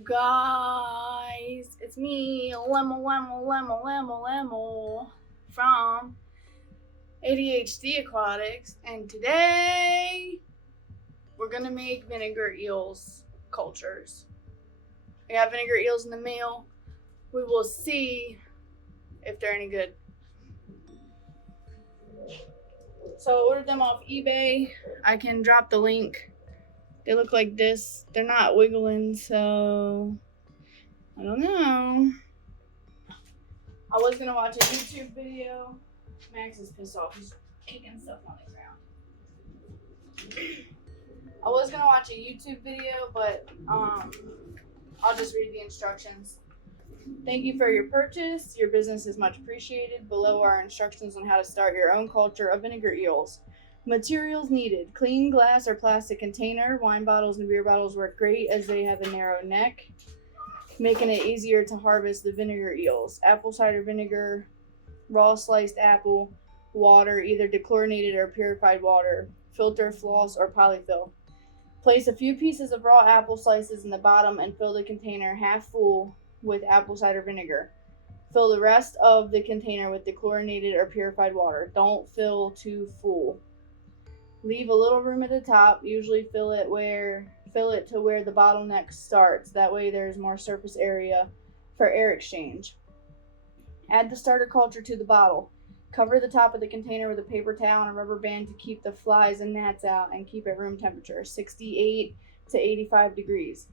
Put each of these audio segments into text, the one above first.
you guys? It's me, Lemo from ADHD Aquatics, and today we're gonna make vinegar eels cultures. I got vinegar eels in the mail. We will see if they're any good. So I ordered them off eBay. I can drop the link. They look like this. They're not wiggling, so I don't know. I was gonna watch a YouTube video. Max is pissed off. He's kicking stuff on the ground. I was gonna watch a YouTube video, but I'll just read the instructions. Thank you for your purchase. Your business is much appreciated. Below are instructions on how to start your own culture of vinegar eels. Materials needed: clean glass or plastic container. Wine bottles and beer bottles work great as they have a narrow neck, making it easier to harvest the vinegar eels. Apple cider vinegar, raw sliced apple, water, either dechlorinated or purified water, filter, floss, or polyfill. Place a few pieces of raw apple slices in the bottom and fill the container half full with apple cider vinegar. Fill the rest of the container with dechlorinated or purified water. Don't fill too full. Leave a little room at the top. Usually fill it to where the bottleneck starts. That way there's more surface area for air exchange. Add the starter culture to the bottle. Cover the top of the container with a paper towel and a rubber band to keep the flies and gnats out, and keep at room temperature, 68 to 85 degrees.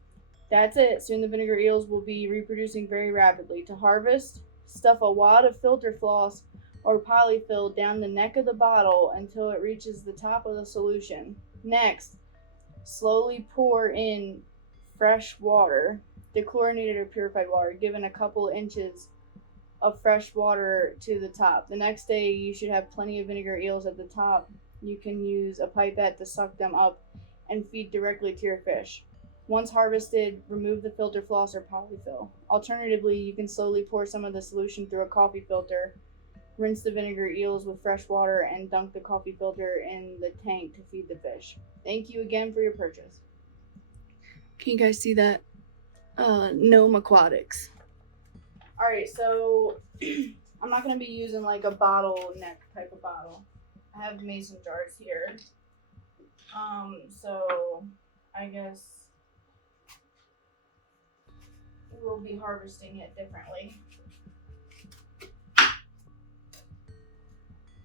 That's it. Soon the vinegar eels will be reproducing very rapidly. To harvest, stuff a wad of filter floss or polyfill down the neck of the bottle until it reaches the top of the solution. Next, slowly pour in fresh water, dechlorinated or purified water, given a couple inches of fresh water to the top. The next day, you should have plenty of vinegar eels at the top. You can use a pipette to suck them up and feed directly to your fish. Once harvested, remove the filter floss or polyfill. Alternatively, you can slowly pour some of the solution through a coffee filter. Rinse the vinegar eels with fresh water and dunk the coffee filter in the tank to feed the fish. Thank you again for your purchase. Can you guys see that? Gnome Aquatics. Alright, so I'm not going to be using like a bottle neck type of bottle. I have mason jars here. So I guess we'll be harvesting it differently.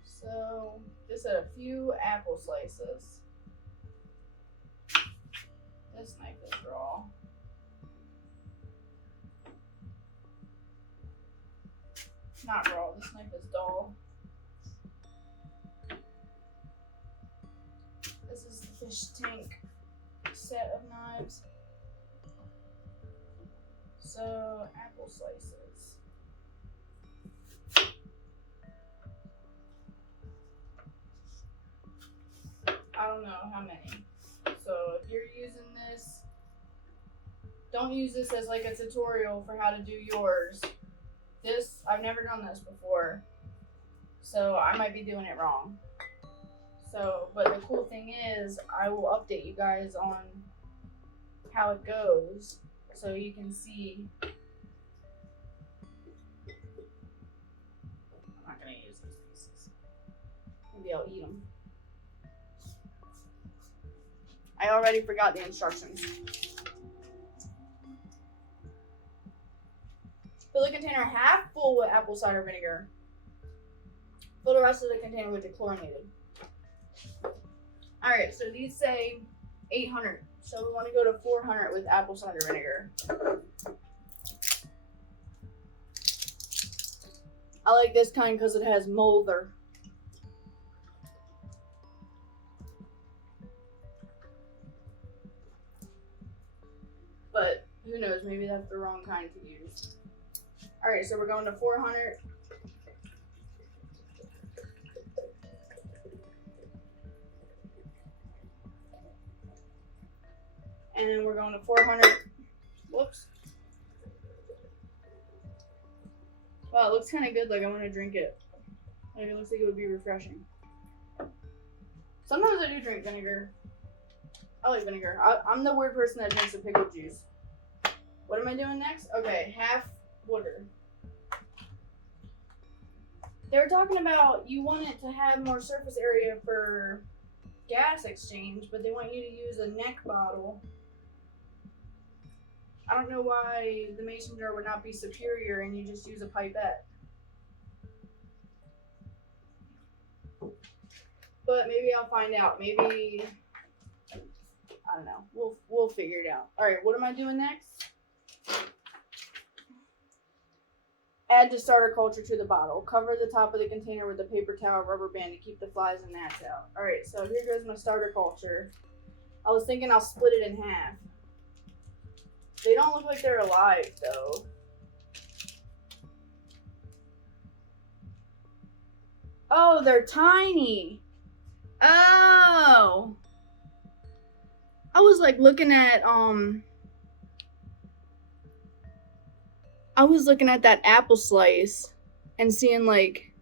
So just a few apple slices. This knife is raw. Not raw, this knife is dull. This is the fish tank set of knives. So, apple slices. I don't know how many. So, if you're using this, don't use this as like a tutorial for how to do yours. This, I've never done this before, so I might be doing it wrong. So, but the cool thing is, I will update you guys on how it goes, so you can see. I'm not gonna use these pieces. Maybe I'll eat them. I already forgot the instructions. Fill the container half full with apple cider vinegar. Fill the rest of the container with dechlorinated. Alright, so these say 800. So we want to go to 400 with apple cider vinegar. I like this kind because it has molder. But who knows, maybe that's the wrong kind to use. Alright, so we're going to 400. And then we're going to 400. Whoops. Wow, it looks kind of good. Like I want to drink it. Like it looks like it would be refreshing. Sometimes I do drink vinegar. I like vinegar. I'm the weird person that drinks the pickle juice. What am I doing next? Okay, half water. They were talking about you want it to have more surface area for gas exchange, but they want you to use a neck bottle. I don't know why the mason jar would not be superior and you just use a pipette. But maybe I'll find out. Maybe, I don't know. We'll figure it out. All right, what am I doing next? Add the starter culture to the bottle. Cover the top of the container with a paper towel or rubber band to keep the flies and gnats out. All right, so here goes my starter culture. I was thinking I'll split it in half. They don't look like they're alive, though. Oh, they're tiny. Oh. I was like looking at that apple slice and seeing like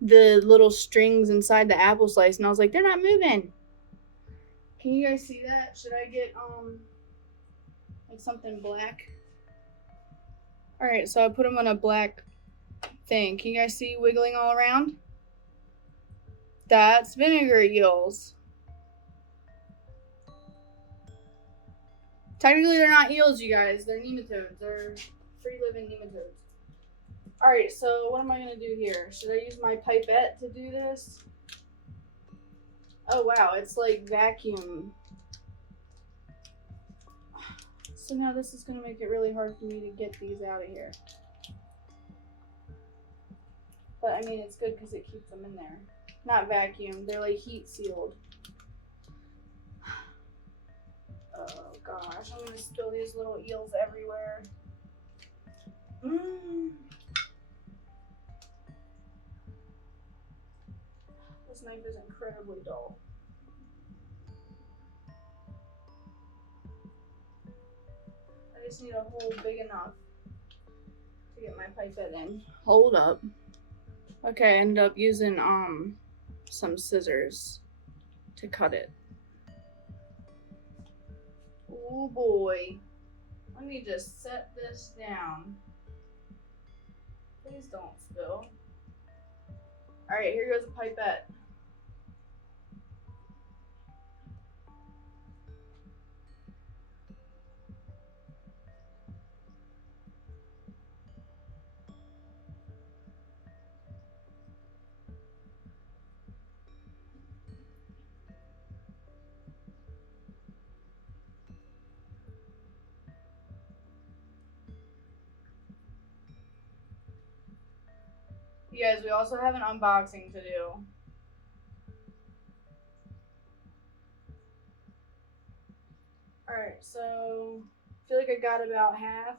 the little strings inside the apple slice, and I was like, they're not moving. Can you guys see that? Should I get like something black? All right, so I put them on a black thing. Can you guys see wiggling all around? That's vinegar eels. Technically, they're not eels, you guys. They're nematodes. They're free-living nematodes. All right, so what am I gonna do here? Should I use my pipette to do this? Oh wow, it's like vacuum. So now this is gonna make it really hard for me to get these out of here. But I mean, it's good because it keeps them in there. Not vacuum, they're like heat sealed. Oh gosh, I'm gonna spill these little eels everywhere. This knife is incredibly dull. I just need a hole big enough to get my pipette in. Hold up. Okay, I ended up using some scissors to cut it. Oh boy. Let me just set this down. Please don't spill. Alright, here goes a pipette. You guys, we also have an unboxing to do. Alright, so I feel like I got about half.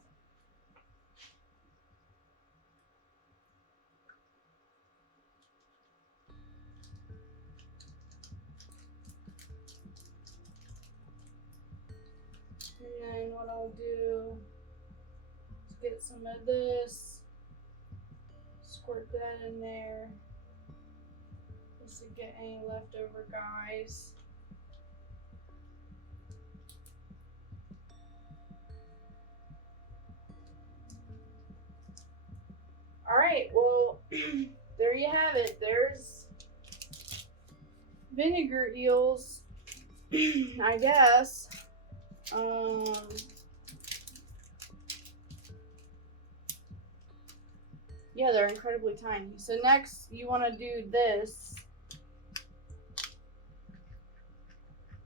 And then what I'll do is get some of this, squirt that in there, just to get any leftover guys. Alright, well, there you have it. There's vinegar eels, I guess. Yeah, they're incredibly tiny. So next, you want to do this.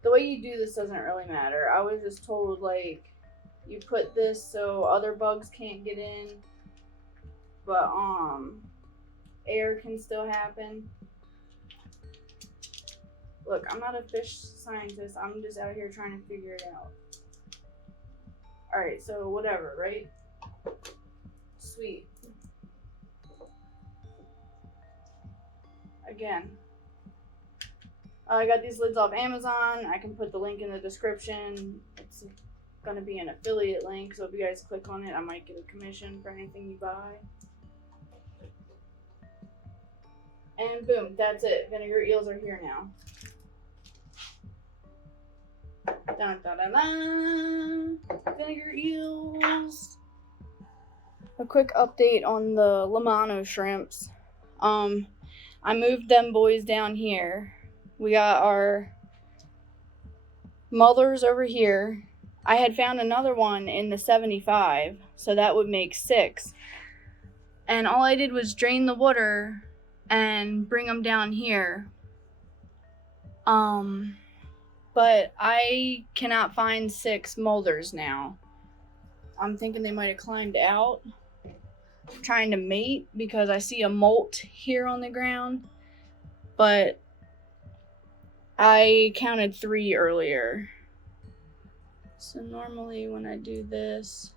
The way you do this doesn't really matter. I was just told, like, you put this so other bugs can't get in, but air can still happen. Look, I'm not a fish scientist. I'm just out here trying to figure it out. Alright, so whatever, right? Sweet. Again, I got these lids off Amazon. I can put the link in the description. It's going to be an affiliate link, so if you guys click on it, I might get a commission for anything you buy. And boom, that's it. Vinegar eels are here now. Dun, dun, dun, dun. Vinegar Eels. A quick update on the Lemano shrimps. I moved them boys down here. We got our mothers over here. I had found another one in the 75, so that would make 6. And all I did was drain the water and bring them down here. But I cannot find 6 molders now. I'm thinking they might have climbed out trying to mate because I see a molt here on the ground, but I counted 3 earlier. So normally when I do this,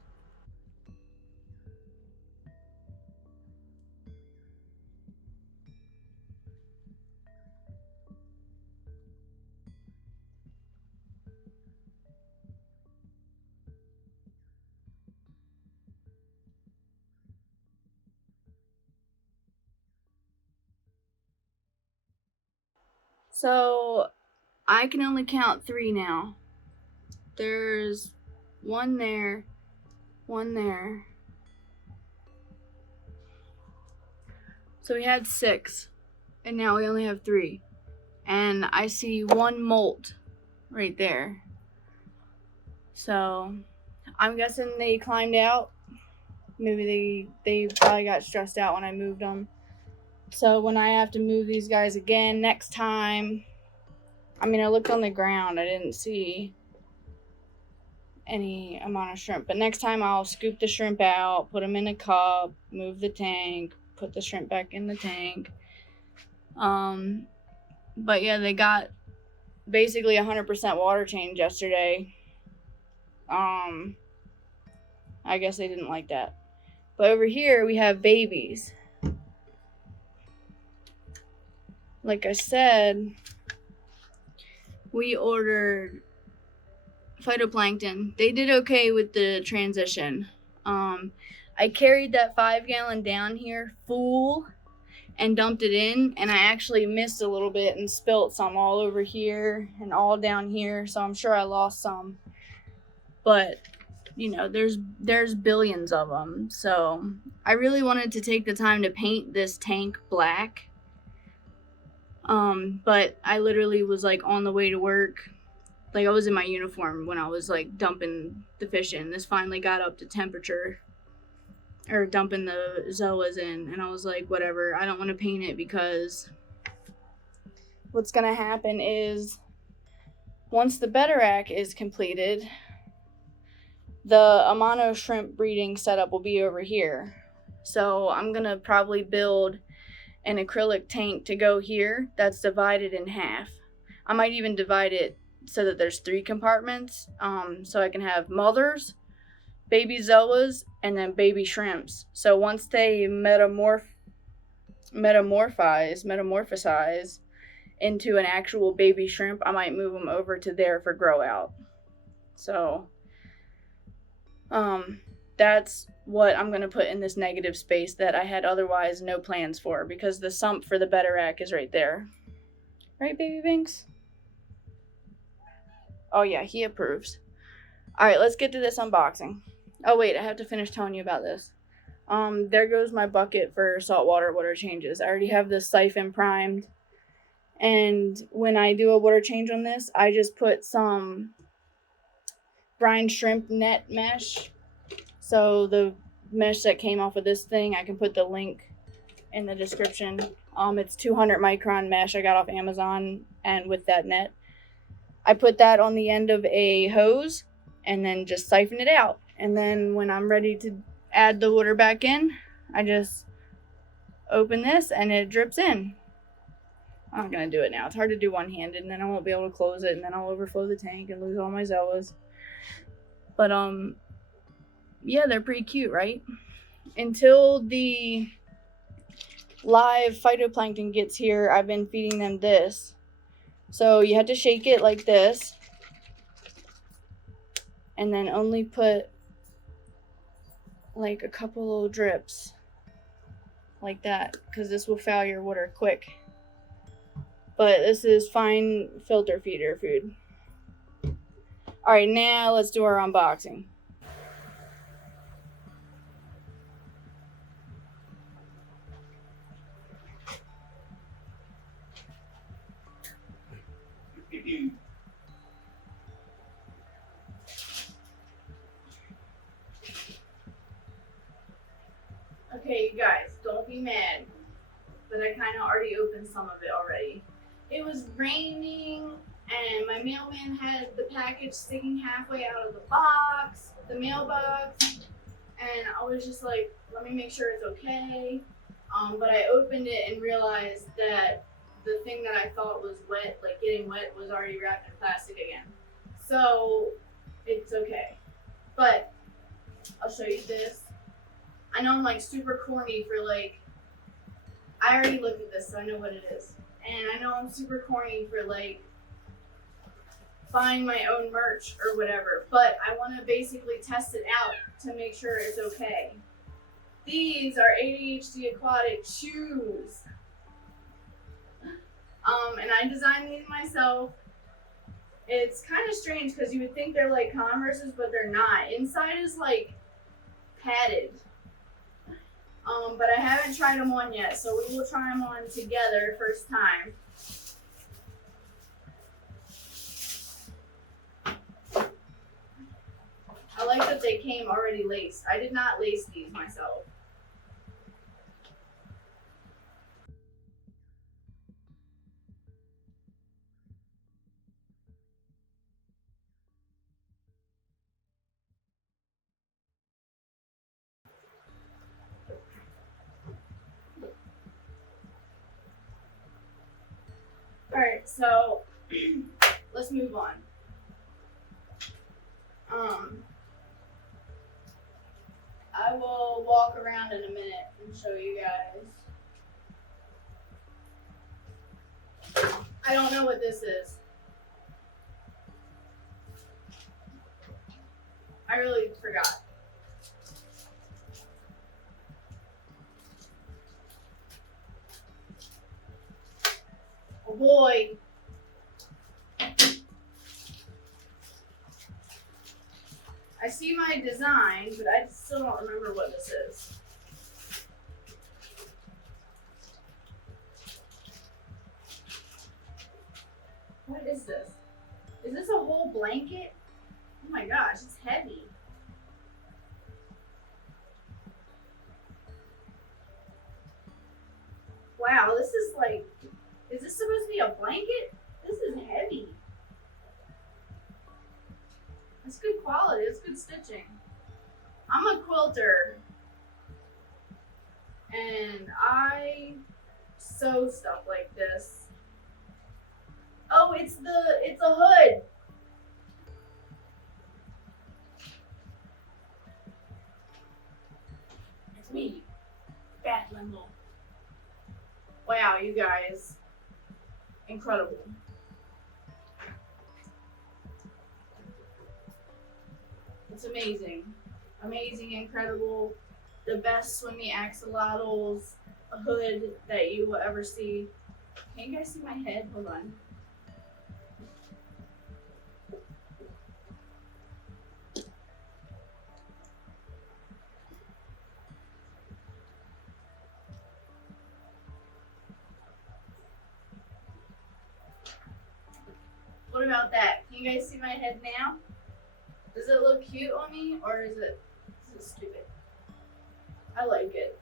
so I can only count 3 now. There's 1 there, 1 there. So we had 6, and now we only have 3. And I see 1 molt right there. So I'm guessing they climbed out. Maybe they probably got stressed out when I moved them. So when I have to move these guys again next time, I mean, I looked on the ground. I didn't see any amount of shrimp. But next time I'll scoop the shrimp out, put them in a cup, move the tank, put the shrimp back in the tank. But yeah, they got basically 100% water change yesterday. I guess they didn't like that. But over here we have babies. Like I said, we ordered phytoplankton. They did okay with the transition. I carried that 5-gallon down here full and dumped it in, and I actually missed a little bit and spilt some all over here and all down here, so I'm sure I lost some. But you know, there's billions of them. So I really wanted to take the time to paint this tank black. But I literally was like on the way to work. Like I was in my uniform when I was like dumping the fish in. This finally got up to temperature, or dumping the zoas in, and I was like, whatever, I don't want to paint it because what's gonna happen is once the betta rack is completed, the Lemano shrimp breeding setup will be over here. So I'm gonna probably build an acrylic tank to go here that's divided in half. I might even divide it so that there's 3 compartments, so I can have mothers, baby zoas, and then baby shrimps. So once they metamorphosize into an actual baby shrimp, I might move them over to there for grow out. So that's what I'm gonna put in this negative space that I had otherwise no plans for, because the sump for the betta rack is right there. Right, baby Binks? Oh yeah, he approves. Alright, let's get to this unboxing. Oh wait, I have to finish telling you about this. There goes my bucket for saltwater water changes. I already have this siphon primed. And when I do a water change on this, I just put some brine shrimp net mesh. So the mesh that came off of this thing, I can put the link in the description. It's 200 micron mesh I got off Amazon, and with that net, I put that on the end of a hose and then just siphon it out. And then when I'm ready to add the water back in, I just open this and it drips in. I'm not gonna do it now. It's hard to do one-handed, and then I won't be able to close it, and then I'll overflow the tank and lose all my zoas. But yeah, they're pretty cute, right? Until the live phytoplankton gets here, I've been feeding them this. So you have to shake it like this, and then only put like a couple little drips like that, because this will foul your water quick. But this is fine filter feeder food. All right, now let's do our unboxing. Okay, you guys, don't be mad, but I kind of already opened some of it already. It was raining, and my mailman had the package sticking halfway out of the box, the mailbox, and I was just like, let me make sure it's okay. But I opened it and realized that the thing that I thought was wet, like getting wet, was already wrapped in plastic again. So it's okay. But I'll show you this. I know I'm like super corny for like, I already looked at this, so I know what it is. And I know I'm super corny for like buying my own merch or whatever, but I want to basically test it out to make sure it's okay. These are ADHD aquatic shoes. And I designed these myself. It's kind of strange because you would think they're like Converses, but they're not. Inside is like padded. But I haven't tried them on yet, so we will try them on together first time. I like that they came already laced. I did not lace these myself. Alright, so let's move on. I will walk around in a minute and show you guys. I don't know what this is. I really forgot. Oh boy. I see my design, but I still don't remember what this is. What is this? Is this a whole blanket? Oh my gosh, it's heavy. Wow, this is like, is this supposed to be a blanket? This is heavy. It's good quality, it's good stitching. I'm a quilter, and I sew stuff like this. Oh, it's a hood. It's me, Bad Lemano. Wow, you guys, incredible. It's amazing. Amazing, incredible. The best swimmy axolotls hood that you will ever see. Can you guys see my head? Hold on. What about that? Can you guys see my head now? Does it look cute on me, or is it stupid? I like it.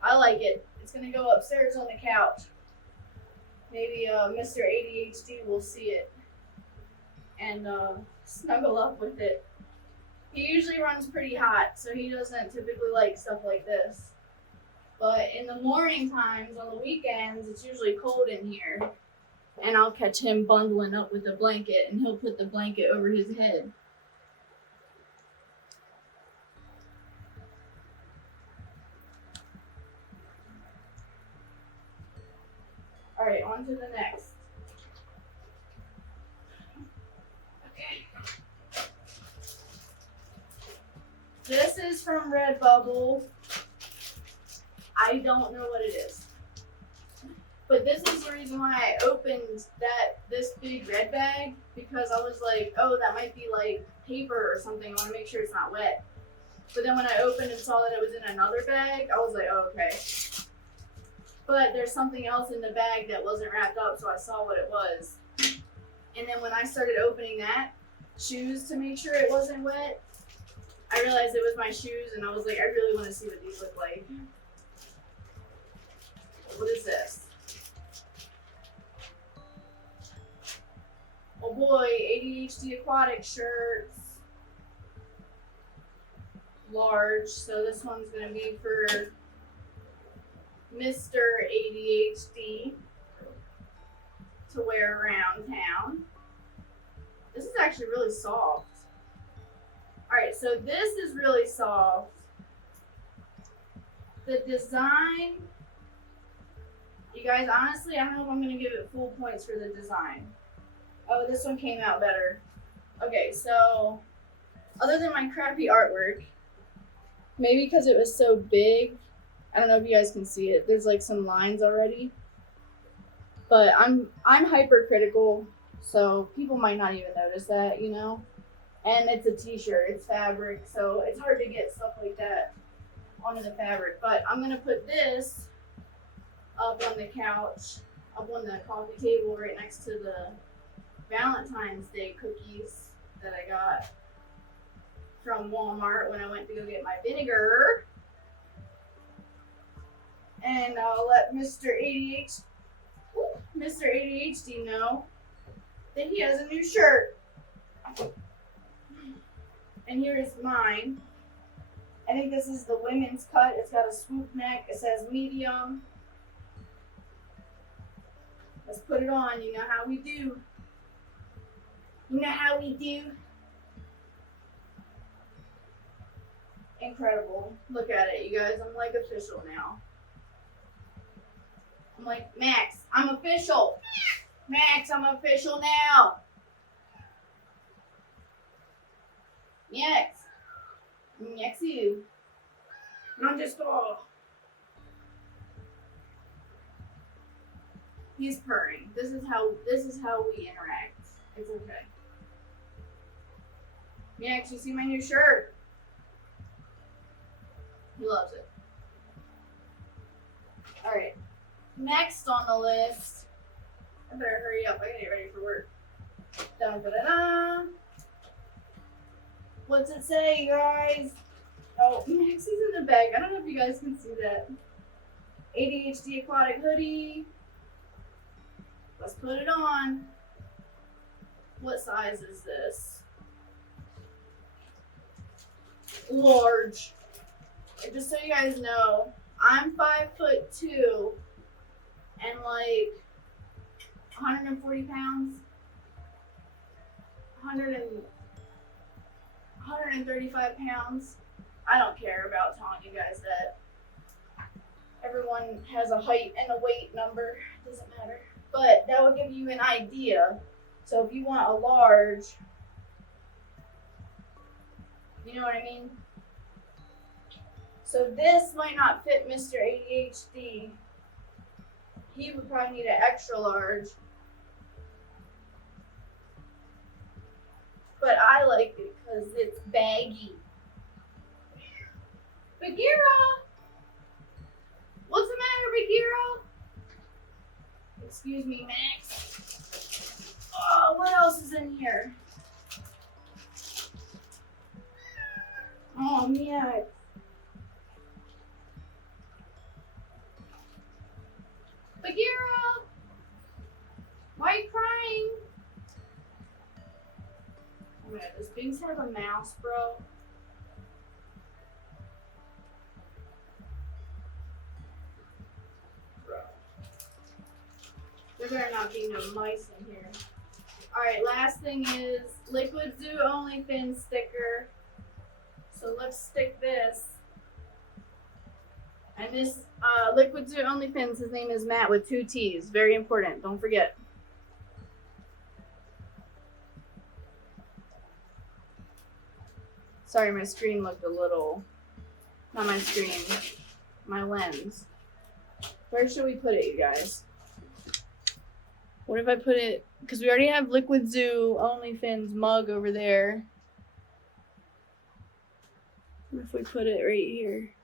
I like it. It's gonna go upstairs on the couch. Maybe Mr. ADHD will see it and snuggle up with it. He usually runs pretty hot, so he doesn't typically like stuff like this. But in the morning times, on the weekends, it's usually cold in here. And I'll catch him bundling up with a blanket, and he'll put the blanket over his head. All right, on to the next. Okay. This is from Redbubble. I don't know what it is. But this is the reason why I opened this big red bag, because I was like, oh, that might be like paper or something. I want to make sure it's not wet. But then when I opened and saw that it was in another bag, I was like, oh, okay. But there's something else in the bag that wasn't wrapped up, so I saw what it was. And then when I started opening that shoes to make sure it wasn't wet, I realized it was my shoes, and I was like, I really want to see what these look like. What is this? Oh boy, ADHD aquatic shirts. Large, so this one's going to be for Mr. ADHD to wear around town. This is actually really soft. Alright, so this is really soft. The design, you guys, honestly, I don't know if I'm going to give it full points for the design. Oh, this one came out better. Okay, so other than my crappy artwork, maybe because it was so big, I don't know if you guys can see it. There's like some lines already. But I'm hypercritical, so people might not even notice that, you know? And it's a t-shirt, it's fabric, so it's hard to get stuff like that onto the fabric. But I'm gonna put this up on the couch, up on the coffee table right next to the Valentine's Day cookies that I got from Walmart when I went to go get my vinegar. And I'll let Mr. ADHD know that he has a new shirt. And here is mine. I think this is the women's cut. It's got a swoop neck. It says medium. Let's put it on. You know how we do. You know how we do. Incredible. Look at it, you guys. I'm like official now. I'm like, Max, I'm official. Max, I'm official now. Max. Max you. I'm just He's purring. This is how we interact. It's okay. Max, you see my new shirt? He loves it. Alright. Next on the list. I better hurry up. I gotta get ready for work. Da-da-da-da. What's it say, you guys? Oh, Maxie's in the bag. I don't know if you guys can see that. ADHD aquatic hoodie. Let's put it on. What size is this? Large. And just so you guys know, I'm 5'2" and like 140 pounds. 135 pounds. I don't care about telling you guys that. Everyone has a height and a weight number. It doesn't matter. But that will give you an idea. So if you want a large, you know what I mean? So this might not fit Mr. ADHD. He would probably need an extra large. But I like it because it's baggy. Bagheera! What's the matter, Bagheera? Excuse me, Max. Oh, what else is in here? Oh, man. Bagheera! Why are you crying? Oh my god, does Binks have a mouse, bro? There better not be no mice in here. Alright, last thing is Liquid Zoo OnlyFins sticker. So let's stick this. And this Liquid Zoo OnlyFins, his name is Matt with 2 T's. Very important, don't forget. Sorry, my screen looked a little, not my screen, my lens. Where should we put it, you guys? What if I put it, because we already have Liquid Zoo OnlyFins mug over there. What if we put it right here?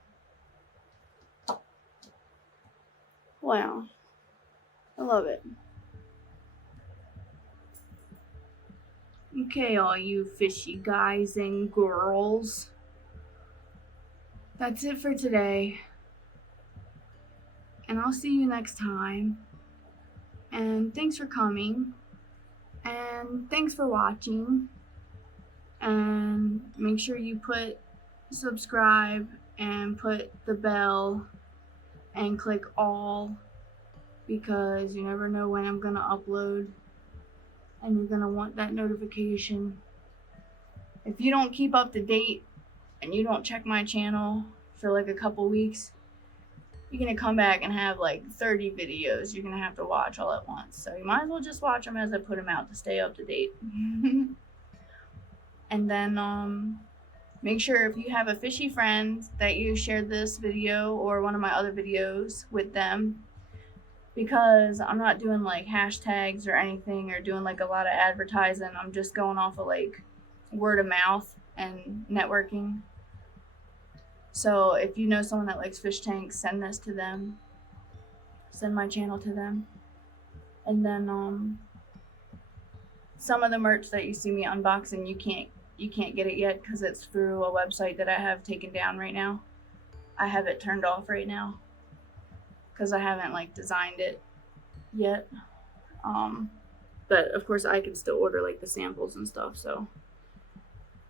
Wow. I love it. Okay, all you fishy guys and girls. That's it for today. And I'll see you next time. And thanks for coming. And thanks for watching. And make sure you put subscribe and put the bell and click all, because you never know when I'm gonna upload and you're gonna want that notification. If you don't keep up to date and you don't check my channel for like a couple weeks, you're gonna come back and have like 30 videos you're gonna have to watch all at once. So you might as well just watch them as I put them out to stay up to date. And then make sure if you have a fishy friend that you share this video or one of my other videos with them, because I'm not doing like hashtags or anything or doing like a lot of advertising. I'm just going off of like word of mouth and networking. So if you know someone that likes fish tanks, send this to them. Send my channel to them. And then some of the merch that you see me unboxing, you can't get it yet because it's through a website that I have taken down right now. I have it turned off right now because I haven't like designed it yet. But of course I can still order like the samples and stuff. So,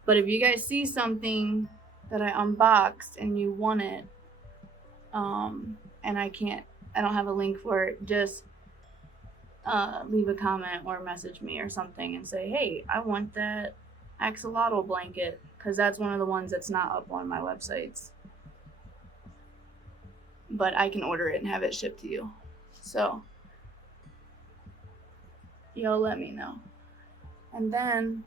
but if you guys see something that I unboxed and you want it, and I don't have a link for it, just leave a comment or message me or something and say, hey, I want that axolotl blanket, because that's one of the ones that's not up on my websites, but I can order it and have it shipped to you. So y'all let me know, and then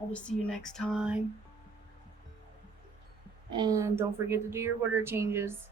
I will see you next time. And don't forget to do your order changes.